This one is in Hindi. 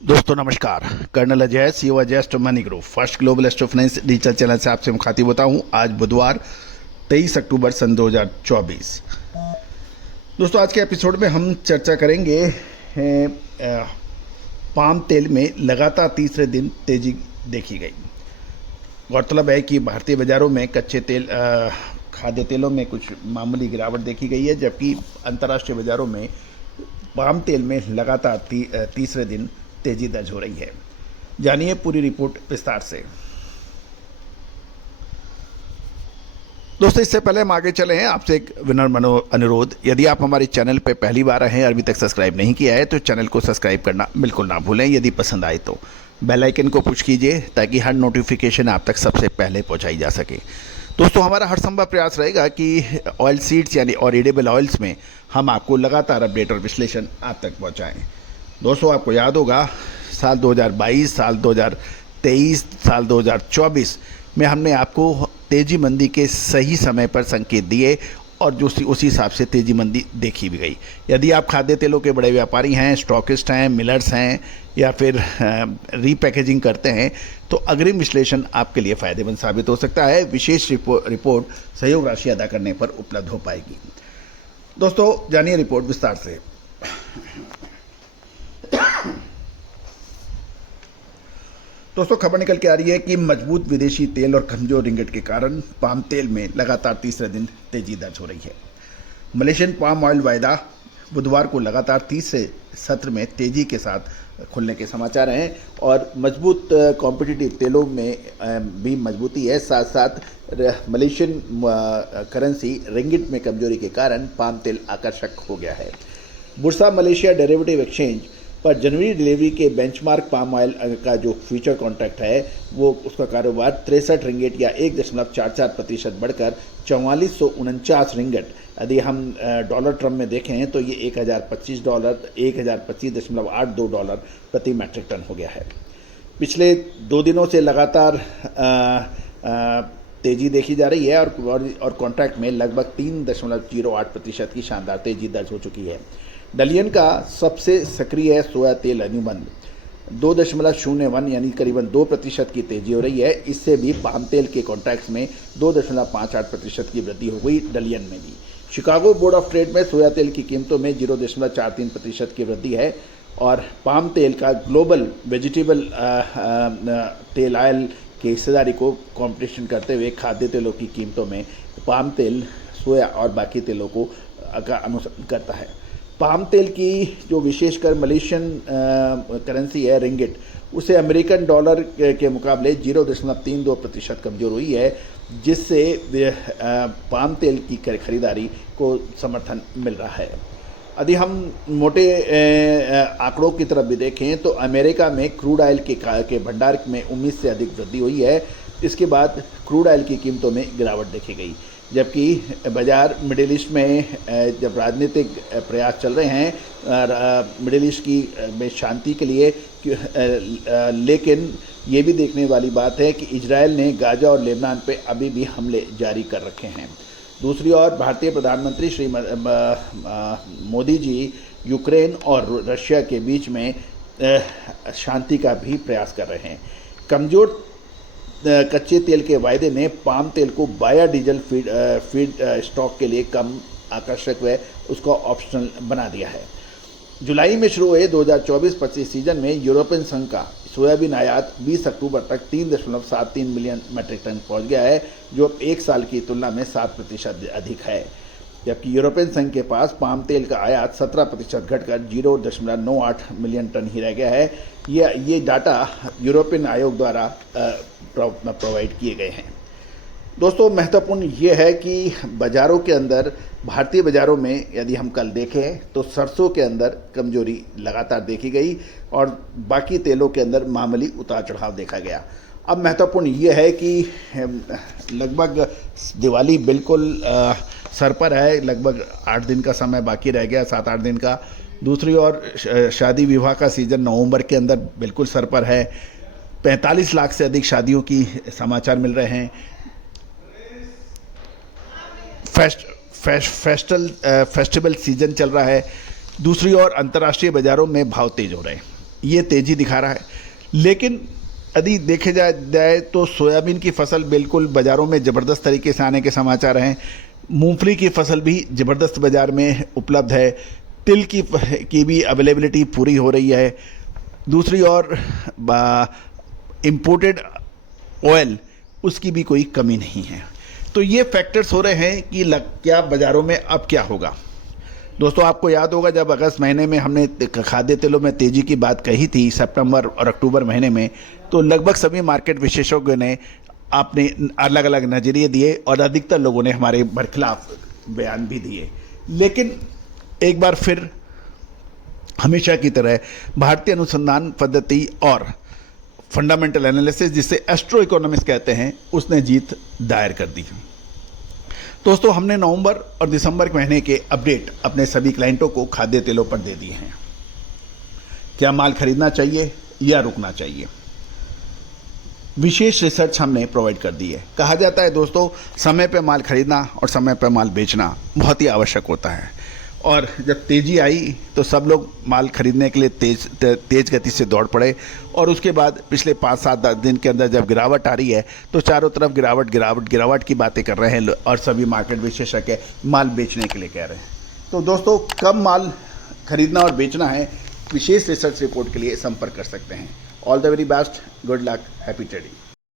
दोस्तों नमस्कार। Colonel Ajay, CEO Ajay astro money group first global astro finance digital channel से आपसे मुखातिब होता हूं। आज बुधवार 23 अक्टूबर सन 2024। दोस्तों आज के एपिसोड में हम चर्चा करेंगे पाम तेल में लगातार तीसरे दिन तेजी देखी गई। गौरतलब है कि भारतीय बाजारों में कच्चे तेल खाद्य तेलों में कुछ मामूली गिरावट देखी गई है, जबकि अंतर्राष्ट्रीय बाजारों में पाम तेल में लगातार तीसरे दिन तेजी दर्ज हो रही है। जानिए पूरी रिपोर्ट विस्तार से। दोस्तों इससे पहले हम आगे चले हैं, आपसे एक विनम्र अनुरोध, यदि आप हमारे चैनल पर पहली बार आए हैं और अभी तक सब्सक्राइब नहीं किया है तो चैनल को सब्सक्राइब करना बिल्कुल ना भूलें। यदि पसंद आए तो बेल आइकन को पुश कीजिए ताकि हर नोटिफिकेशन आप तक सबसे पहले पहुंचाई जा सके। दोस्तों हमारा हर संभव प्रयास रहेगा कि ऑयल सीड्स यानी और एडिबल ऑयल्स में हम आपको लगातार अपडेट और विश्लेषण आप तक पहुंचाएं। दोस्तों आपको याद होगा साल 2022, साल 2023, साल 2024 में हमने आपको तेजी मंदी के सही समय पर संकेत दिए और जो उसी हिसाब से तेजी मंदी देखी भी गई। यदि आप खाद्य तेलों के बड़े व्यापारी हैं, स्टॉकिस्ट हैं, मिलर्स हैं या फिर रीपैकेजिंग करते हैं तो अग्रिम विश्लेषण आपके लिए फ़ायदेमंद साबित हो सकता है। विशेष रिपोर्ट सहयोग राशि अदा करने पर उपलब्ध हो पाएगी। दोस्तों जानिए रिपोर्ट विस्तार से। दोस्तों खबर निकल के आ रही है कि मजबूत विदेशी तेल और कमजोर रिंगिट के कारण पाम तेल में लगातार तीसरे दिन तेजी दर्ज हो रही है। मलेशियन पाम ऑयल वायदा बुधवार को लगातार तीसरे सत्र में तेजी के साथ खुलने के समाचार हैं और मजबूत कॉम्पिटिटिव तेलों में भी मजबूती है। साथ साथ मलेशियन करेंसी रिंगिट में कमजोरी के कारण पाम तेल आकर्षक हो गया है। बुर्सा मलेशिया डेरिवेटिव एक्सचेंज पर जनवरी डिलीवरी के बेंचमार्क पाम ऑयल का जो फ्यूचर कॉन्ट्रैक्ट है वो उसका कारोबार 63 रिंगिट या 1.44% बढ़कर 4449 रिंगिट, यदि हम डॉलर टर्म में देखें तो ये $1025 $1025.82 प्रति मैट्रिक टन हो गया है। पिछले 2 दिनों से लगातार तेजी देखी जा रही है और कॉन्ट्रैक्ट में लगभग 3.08% की शानदार तेजी दर्ज हो चुकी है। डलियन का सबसे सक्रिय सोया तेल अनुबंध 2.01 यानी करीबन 2% की तेजी हो रही है। इससे भी पाम तेल के कॉन्ट्रैक्ट्स में 2.58% की वृद्धि हो गई। डलियन में भी शिकागो बोर्ड ऑफ ट्रेड में सोया तेल की कीमतों में 0.43% की वृद्धि है और पाम तेल का ग्लोबल वेजिटेबल तेल ऑयल की हिस्सेदारी को कॉम्पिटिशन करते हुए खाद्य तेलों की कीमतों में पाम तेल, सोया और बाकी तेलों को का अनुसरण करता है। पाम तेल की जो विशेषकर मलेशियन करेंसी है रिंगिट, उसे अमेरिकन डॉलर के मुकाबले 0.32% कमज़ोर हुई है, जिससे पाम तेल की खरीदारी को समर्थन मिल रहा है। यदि हम मोटे आंकड़ों की तरफ भी देखें तो अमेरिका में क्रूड ऑयल के भंडार में उम्मीद से अधिक वृद्धि हुई है। इसके बाद क्रूड ऑयल की कीमतों में गिरावट देखी गई, जबकि बाज़ार मिडिल ईस्ट में जब राजनीतिक प्रयास चल रहे हैं मिडिल ईस्ट की में शांति के लिए, लेकिन ये भी देखने वाली बात है कि इजराइल ने गाजा और लेबनान पे अभी भी हमले जारी कर रखे हैं। दूसरी ओर भारतीय प्रधानमंत्री श्री मोदी जी यूक्रेन और रशिया के बीच में शांति का भी प्रयास कर रहे हैं। कमज़ोर कच्चे तेल के वायदे ने पाम तेल को बायोडीजल फीड स्टॉक के लिए कम आकर्षक व उसको ऑप्शनल बना दिया है। जुलाई में शुरू हुए 2024-25 सीजन में यूरोपियन संघ का सोयाबीन आयात 20 अक्टूबर तक 3.73 मिलियन मैट्रिक टन पहुंच गया है, जो एक साल की तुलना में 7% अधिक है, जबकि यूरोपियन संघ के पास पाम तेल का आयात 17% घटकर 0.98 मिलियन टन ही रह गया है। ये डाटा यूरोपियन आयोग द्वारा प्रोवाइड किए गए हैं। दोस्तों महत्वपूर्ण ये है कि बाज़ारों के अंदर, भारतीय बाज़ारों में यदि हम कल देखें तो सरसों के अंदर कमजोरी लगातार देखी गई और बाकी तेलों के अंदर मामूली उतार चढ़ाव देखा गया। अब महत्वपूर्ण ये है कि लगभग दिवाली बिल्कुल सर पर है, लगभग 8 दिन का समय बाकी रह गया, 7-8 दिन का। दूसरी ओर शादी विवाह का सीज़न नवंबर के अंदर बिल्कुल सर पर है। 45 लाख से अधिक शादियों की समाचार मिल रहे हैं। फेस्टिवल सीजन चल रहा है। दूसरी ओर अंतर्राष्ट्रीय बाज़ारों में भाव तेज हो रहे हैं। ये तेज़ी दिखा रहा है। लेकिन यदि देखे जाए तो सोयाबीन की फसल बिल्कुल बाज़ारों में ज़बरदस्त तरीके से आने के समाचार हैं। मूंगफली की फसल भी ज़बरदस्त बाज़ार में उपलब्ध है। तिल की भी अवेलेबिलिटी पूरी हो रही है। दूसरी ओर इम्पोर्टेड ऑयल उसकी भी कोई कमी नहीं है। तो ये फैक्टर्स हो रहे हैं कि क्या बाज़ारों में अब क्या होगा। दोस्तों, आपको याद होगा जब अगस्त महीने में हमने खाद्य तेलों में तेज़ी की बात कही थी सितंबर और अक्टूबर महीने में, तो लगभग सभी मार्केट विशेषज्ञों ने अपने अलग अलग नज़रिए दिए और अधिकतर लोगों ने हमारे बरखिलाफ बयान भी दिए। लेकिन एक बार फिर हमेशा की तरह भारतीय अनुसंधान पद्धति और फंडामेंटल एनालिसिस, जिसे एस्ट्रो इकोनॉमिक्स कहते हैं, उसने जीत दायर कर दी। दोस्तों, हमने नवंबर और दिसंबर महीने के अपडेट अपने सभी क्लाइंटों को खाद्य तेलों पर दे दिए हैं। क्या माल खरीदना चाहिए या रुकना चाहिए, विशेष रिसर्च हमने प्रोवाइड कर दी है। कहा जाता है दोस्तों, समय पर माल खरीदना और समय पर माल बेचना बहुत ही आवश्यक होता है। और जब तेज़ी आई तो सब लोग माल खरीदने के लिए तेज़ गति से दौड़ पड़े, और उसके बाद पिछले 5-7 दिन के अंदर जब गिरावट आ रही है तो चारों तरफ गिरावट की बातें कर रहे हैं और सभी मार्केट विशेषज्ञ माल बेचने के लिए कह रहे हैं। तो दोस्तों, कब माल खरीदना और बेचना है, विशेष रिसर्च रिपोर्ट के लिए संपर्क कर सकते हैं। All the very best, good luck, happy trading.